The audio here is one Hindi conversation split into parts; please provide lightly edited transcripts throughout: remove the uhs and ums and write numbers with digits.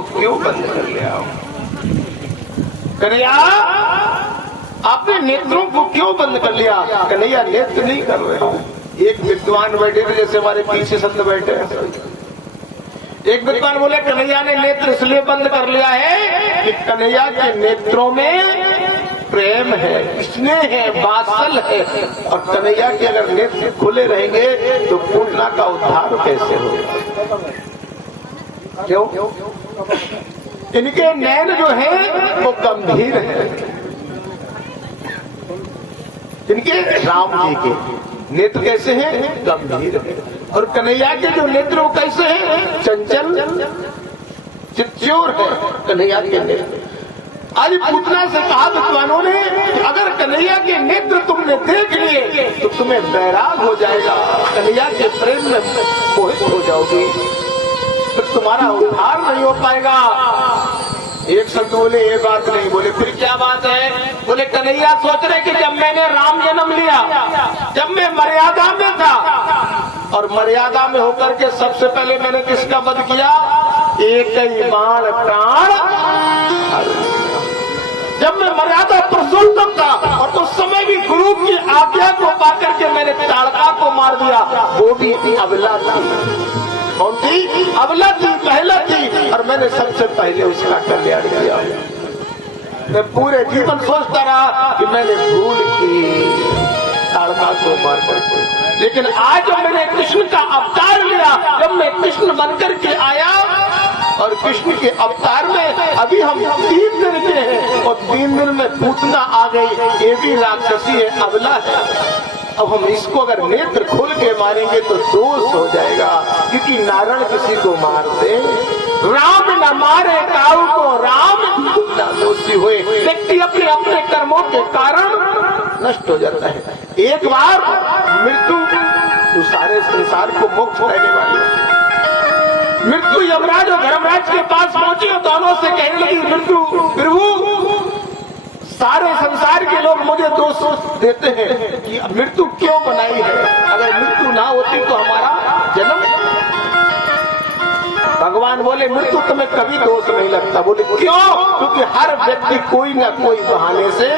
को क्यों बंद कर लिया? कन्हैया, आपने नेत्रों को क्यों बंद कर लिया? कन्हैया नेत्र नहीं कर रहे। एक विद्वान बैठे थे, जैसे हमारे पीछे संत बैठे हैं। एक विद्वान बोले कन्हैया ने नेत्र इसलिए बंद कर लिया है कि कन्हैया के नेत्रों में प्रेम है, स्नेह है, वात्सल है। और कन्हैया के अगर नेत्र खुले रहेंगे तो पूतना का उद्धार कैसे होगा? क्यों? इनके नैन जो है वो गंभीर है। इनके राम जी के नेत्र कैसे हैं? गंभीर है। और कन्हैया के जो नेत्र वो कैसे हैं? चंचल, चित्चोर है कन्हैया के नेत्र। आज पूतना से कहा विद्वानों ने कि अगर कन्हैया के नेत्र तुमने देख लिए तो तुम्हें बैराग हो जाएगा, कन्हैया के प्रेम में मोहित हो जाओगी, फिर तुम्हारा उद्धार नहीं हो पाएगा। एक संत बोले ये बात नहीं। बोले फिर क्या बात है? बोले कन्हैया सोच रहे कि जब मैंने राम जन्म लिया, जब मैं मर्यादा में था, और मर्यादा में होकर के सबसे पहले मैंने किसका वध किया? एक ही बाण प्राण। जब मैं मर्यादा पुरुषोत्तम था, और उस समय भी गुरु की आज्ञा को पाकर के मैंने ताड़का को मार दिया, वो भी अबला थी। कौन थी? अबला थी, पहला थी, और मैंने सबसे पहले उसका कल्याण किया। मैं पूरे जीवन सोचता रहा कि मैंने भूल की ताड़का को मार करके, लेकिन आज जब मैंने कृष्ण का अवतार लिया, जब मैं कृष्ण बनकर के आया, और कृष्ण के अवतार में अभी हम 3 दिन के हैं, और 3 दिन में पूतना आ गई। ये भी राक्षसी है, अबला है। अब हम इसको अगर नेत्र खोल के मारेंगे तो दोष हो जाएगा, क्योंकि नारायण किसी को मारते राम न मारे काऊ को राम न दोषी हुए। व्यक्ति अपने अपने कर्मों के कारण नष्ट हो जाता है। एक बार मृत्यु जो सारे संसार को मोक्ष देने वाली है। मृत्यु यमराज और धर्मराज के पास पहुंची और दोनों से कहने लगी, मृत्यु प्रभु, सारे संसार के लोग मुझे दोष देते हैं कि मृत्यु क्यों बनाई है? अगर मृत्यु ना होती तो हमारा जन्म। भगवान बोले मृत्यु तुम्हें कभी दोष नहीं लगता। बोले क्यों? क्योंकि हर व्यक्ति कोई ना कोई बहाने से,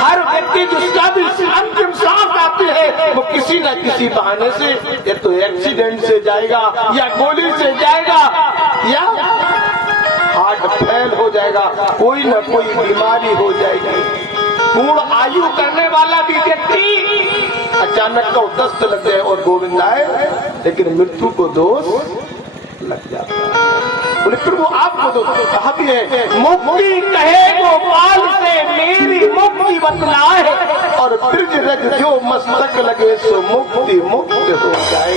हर व्यक्ति जिसका भी अंतिम सांस आती है वो किसी न किसी बहाने से या तो एक्सीडेंट से जाएगा, या गोली से जाएगा, या हार्ट फेल हो जाएगा, कोई न कोई बीमारी हो जाएगी। पूर्ण आयु करने वाला भी व्यक्ति अचानक का दस्त लग जाए और गोविंद आए, लेकिन मृत्यु को दोष लग जाता है। बोले फिर वो आपको दोष कहा भी है, मुक्ति कहे गोपाल से मेरी मुक्ति बतलाए, और ब्रज रज जो मस्तक लगे सो मुक्ति मुक्त हो जाए,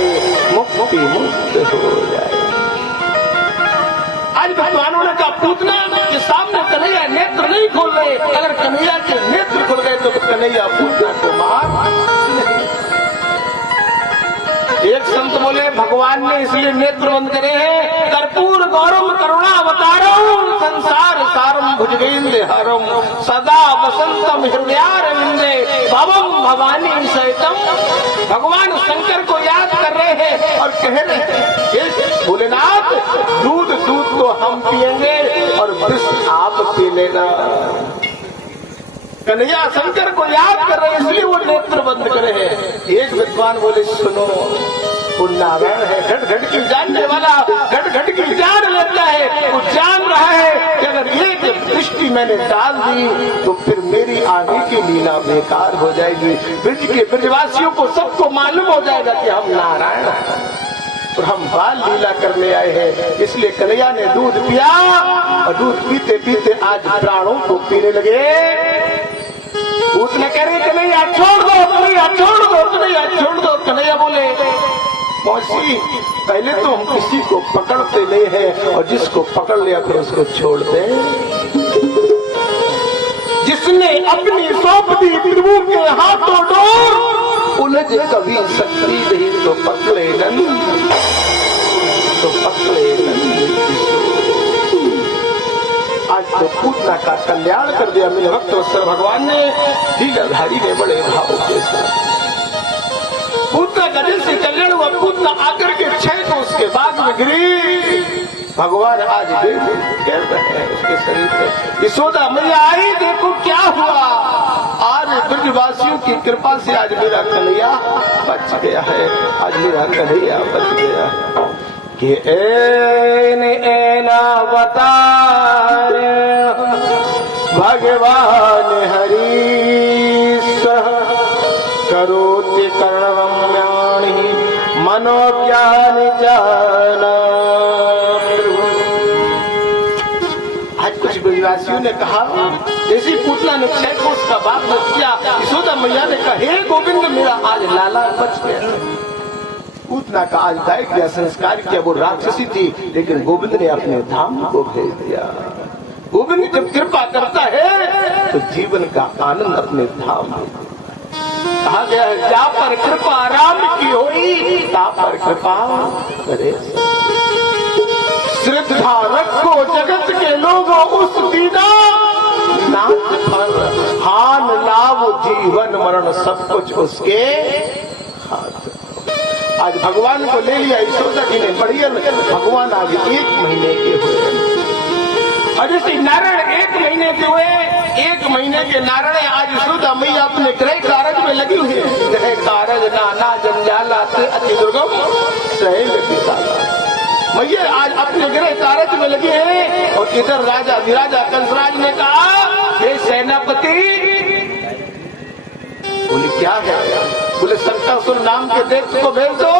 मुक्ति मुक्त हो जाए। आज विद्वानों ने कहा पूतना के सामने कन्हैया नेत्र नहीं खोल रहे, अगर कन्हैया के नेत्र खुल गए तो कन्हैया पूतना को मार। एक संत बोले भगवान ने इसलिए नेत्र बंद करे हैं, कर्पूर गौरम करुणा अवतारम संसार सारम भुजगेंद्र हरम सदा वसंतम हृदयारविंदे भवम भवानी सहितम। भगवान शंकर को याद कर रहे हैं और कह रहे हैं भोलेनाथ, दूध दूध तो हम पिएंगे और विष आप पी लेना। कन्हैया शंकर को याद कर रहे हैं, इसलिए वो नेत्र बंद करे हैं। एक विद्वान बोले सुनो, वो नारायण है, घट घट की जानने वाला, घट घट की जान लेता है। वो जान रहा है कि अगर एक दृष्टि मैंने डाल दी तो फिर मेरी आगे की लीला बेकार हो जाएगी। ब्रज के ब्रजवासियों को सबको मालूम हो जाएगा कि हम नारायण हैं और हम बाल लीला करने आए हैं। इसलिए कन्हैया ने दूध पिया, और दूध पीते पीते आज प्राणों को पीने लगे। उसने कह रही कन्हैया छोड़ दो, कन्हैया छोड़ दो, कन्हैया छोड़ दो। कन्हैया बोले मौसी, पहले तो हम किसी को पकड़ते नहीं है, और जिसको पकड़ लिया फिर उसको छोड़ दे। जिसने अपनी सौंप दी प्रभु के हाथों डोर, उलझ कभी सकती नहीं तो पकड़े नंद, तो पकड़े नंद। आज तो पूतना का कल्याण कर दिया मेरे भक्त वत्सल भगवान ने, लीलाधारी ने बड़े भाव के साथ। पूतना का दिल से कल्याण हुआ। पूतना आकर के 6 को उसके बाग में गिरी, भगवान आज देख खेल रहे हैं उसके शरीर पे। यशोदा मैया आई, देखो क्या हुआ। आज ब्रजवासियों की कृपा से आज मेरा कन्हैया बच गया है, आज मेरा कन्हैया बच गया है। कि एन अवतार भगवान हरीश करोति कर्णरम्याणि मनोज्ञान जाना। आज कुछ ब्रजवासियों ने कहा, जैसी पूतना ने 6 कोस का बाप ने किया, यशोदा मैया ने कहा हे गोविंद मेरा आज लाला बच गया। पूतना का आज दाय किया, संस्कार किया, वो राक्षसी थी, लेकिन गोविंद ने अपने धाम को भेज दिया। गोविंद जब कृपा करता है तो जीवन का आनंद अपने धाम में। कहा गया है जा पर कृपा राम की होई, ता पर कृपा करे। श्रद्धा रखो जगत के लोगों उस दीदा नाथ पर, हान लाभ जीवन मरण सब कुछ उसके हाथ। आज भगवान को ले लिया यशोदा जी ने, बढ़िया भगवान आज 1 महीने के हुए। और श्री नारायण 1 महीने के हुए, 1 महीने के नारायण आज यशोदा मैया अपने गृह कार्य में लगी हुई है। गृह कार्य नाना जंजाला अति दुर्गम सहल विशाला। मैया आज अपने गृह कार्य में लगी है। और इधर राजा अधिराजा कंसराज ने कहा हे सेनापति, बोले क्या है? बोले शंकासुर नाम के दैत्य को भेज दो,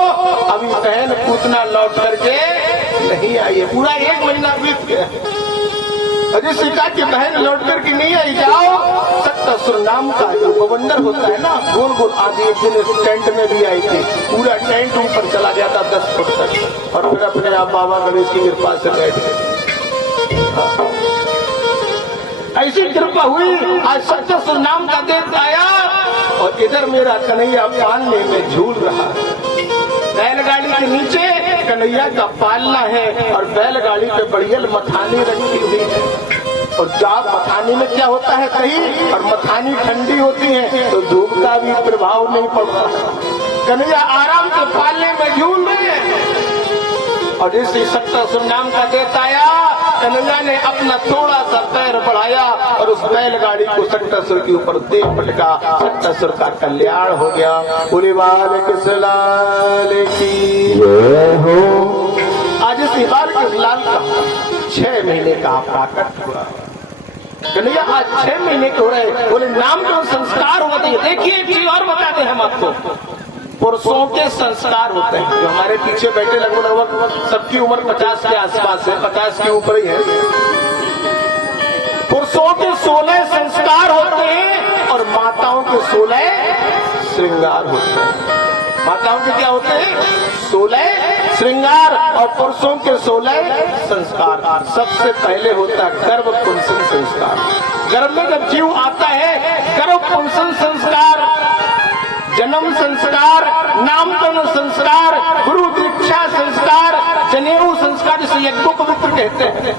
अभी बहन पूतना लौट करके नहीं आई है। पूरा 1 महीना बीत गया। अजय सीता की बहन लौट करके नहीं आई, जाओ। शंकासुर नाम का जो बवंडर होता है ना, गोल गोल आदि, एक दिन टेंट में भी आई थी, पूरा टेंट ऊपर चला गया था 10 फुट तक, और फिर अपने आप बाबा गणेश की कृपा से बैठ गए। ऐसी कृपा हुई। आज शंकासुर नाम का दैत्य आया और इधर मेरा कन्हैया पालने में झूल रहा है। बैलगाड़ी के नीचे कन्हैया का पालना है और बैलगाड़ी पे बढ़िया मथानी रखी हुई है। और जाप मथानी में क्या होता है कहीं, और मथानी ठंडी होती है तो धूप का भी प्रभाव नहीं पड़ता। कन्हैया आराम से पालने में झूल रहे हैं। और जैसे शंकासुर नाम का दैत्य आया, कन्हैया ने अपना थोड़ा सा पैर बढ़ाया और उस बैलगाड़ी को शंकासुर के ऊपर दे पटका। शंकासुर का कल्याण हो गया। पूरी बालकृष्ण लाल की जय हो। आज इस बालकृष्ण लाल का 6 महीने का प्राकट हुआ। कन्हैया आज 6 महीने के हो रहे। बोले नाम तो संस्कार होते हैं। देखिए एक चीज और बताते हैं हम आपको, पुरुषों के संस्कार होते हैं। जो हमारे पीछे बैठे लगभग सबकी उम्र 50 के आसपास है, 50 के ऊपर ही है। पुरुषों के 16 संस्कार होते हैं और माताओं के 16 श्रृंगार होते हैं। माताओं के क्या होते हैं? 16 श्रृंगार और पुरुषों के 16 संस्कार। सबसे पहले होता है गर्भ पुंसन संस्कार। गर्भ में जब जीव आता है, गर्भ पुंसन संस्कार, जन्म संस्कार, नामकरण संस्कार, गुरु दीक्षा संस्कार, जनेऊ संस्कार जिसे यज्ञोपवित्र कहते हैं,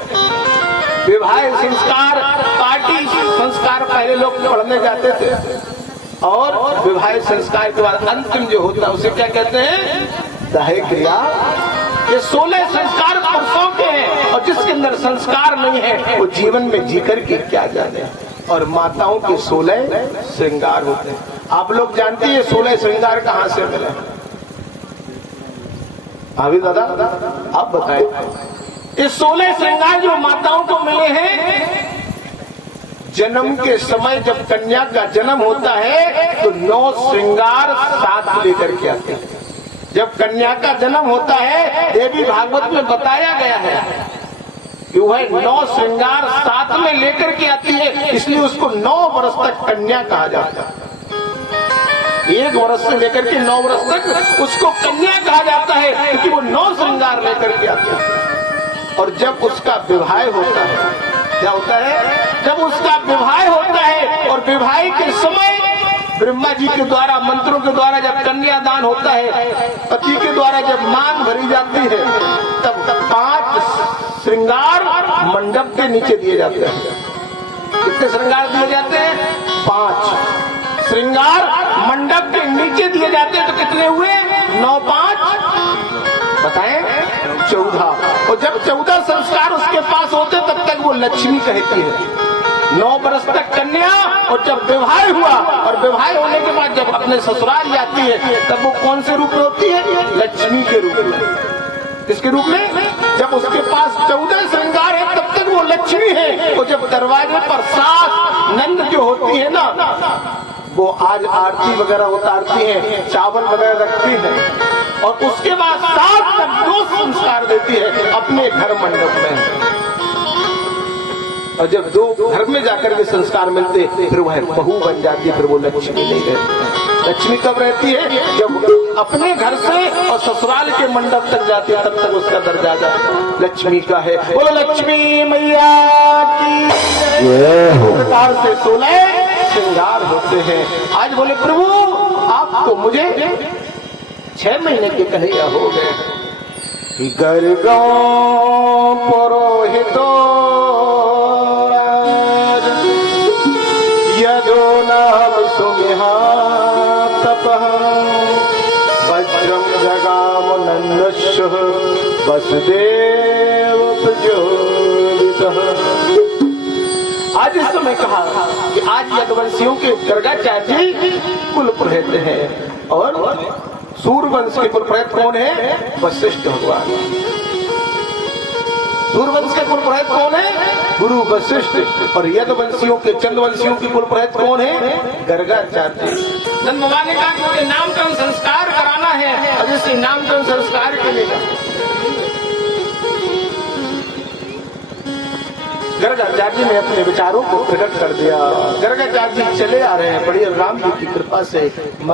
विवाह संस्कार, पार्टी संस्कार पहले लोग पढ़ने जाते थे। और विवाह संस्कार के बाद अंतिम जो होता है उसे क्या कहते हैं? दाह क्रिया। ये 16 संस्कार पुरुषों के हैं और जिसके अंदर संस्कार नहीं है वो जीवन में जीकर के क्या जाने। और माताओं के 16 श्रृंगार होते हैं। आप लोग जानते हैं 16 श्रृंगार कहाँ से मिले? अभी दादा आप बताएं। ये 16 श्रृंगार जो माताओं को मिले हैं, जन्म के समय जब कन्या का जन्म होता है तो 9 श्रृंगार साथ लेकर के आते हैं। जब कन्या का जन्म होता है, देवी भागवत में बताया गया है कि वह 9 श्रृंगार साथ में लेकर के आती है, इसलिए उसको 9 वर्ष तक कन्या कहा जाता है। 1 वर्ष से लेकर के 9 वर्ष तक उसको कन्या कहा जाता है, क्योंकि वो 9 श्रृंगार लेकर के आती है। और जब उसका विवाह होता है, क्या होता है? जब उसका विवाह होता है और विवाह के समय ब्रह्मा जी के द्वारा मंत्रों के द्वारा जब कन्यादान होता है, पति के द्वारा जब मांग भरी जाती है, तब 5 श्रृंगार मंडप के नीचे दिए जाते हैं। कितने श्रृंगार दिए जाते हैं? 5 श्रृंगार मंडप के नीचे दिए जाते हैं। तो कितने हुए? 9 5 बताएं 14। और जब 14 पास होते तब तक वो लक्ष्मी कहती है। 9 बरस तक कन्या, और जब विवाह हुआ और विवाह होने के बाद जब अपने ससुराल जाती है तब वो कौन से रूप में होती है? लक्ष्मी के रूप में। किसके रूप में? जब उसके पास 14 श्रृंगार है तब तक वो लक्ष्मी है। और जब दरवाजे पर सास नंद जो होती है ना, वो आज आरती वगैरह उतारती है, चावल वगैरह रखती है, और उसके बाद सास तक 2 संस्कार देती है अपने घर मंडप में। और जब 2 घर में जाकर के संस्कार मिलते फिर वह बहू बन जाती है, फिर वो लक्ष्मी नहीं रहती। लक्ष्मी कब रहती है? जब अपने घर से और ससुराल के मंडप तक जाती है, तब तक उसका दर्जा लक्ष्मी का है। बोलो लक्ष्मी मैया की जय। प्रकार से 16 श्रृंगार होते हैं। आज बोले प्रभु आप तो मुझे 6 महीने के कन्हैया हो गए। गर्गो पुरोहितो यदो नाम सुमिहा तपः वज्रम जगाम नंदस्व वसुदेव प्रचोदितः। आज इस समय कहा कि आज यदुवंशियों के गर्गाचार्य जी कुल पुरोहित हैं, और सूर्यवंश के कुल पुरोहित कौन है? वशिष्ठ भगवान। सूर्यवंश के कुल पुरोहित कौन है? गुरु वशिष्ठ। और यदुवंशियों के चंद्रवंशियों के कुल पुरोहित कौन है? गर्गाचार्य। चंद भगवान ने कहा कि मुझे नामकरण संस्कार कराना है, और जैसे नामकरण संस्कार करेगा गर्गाचार्य ने अपने विचारों को प्रकट कर दिया। गर्गाचार्य चले आ रहे हैं, बड़ी राम जी की कृपा से।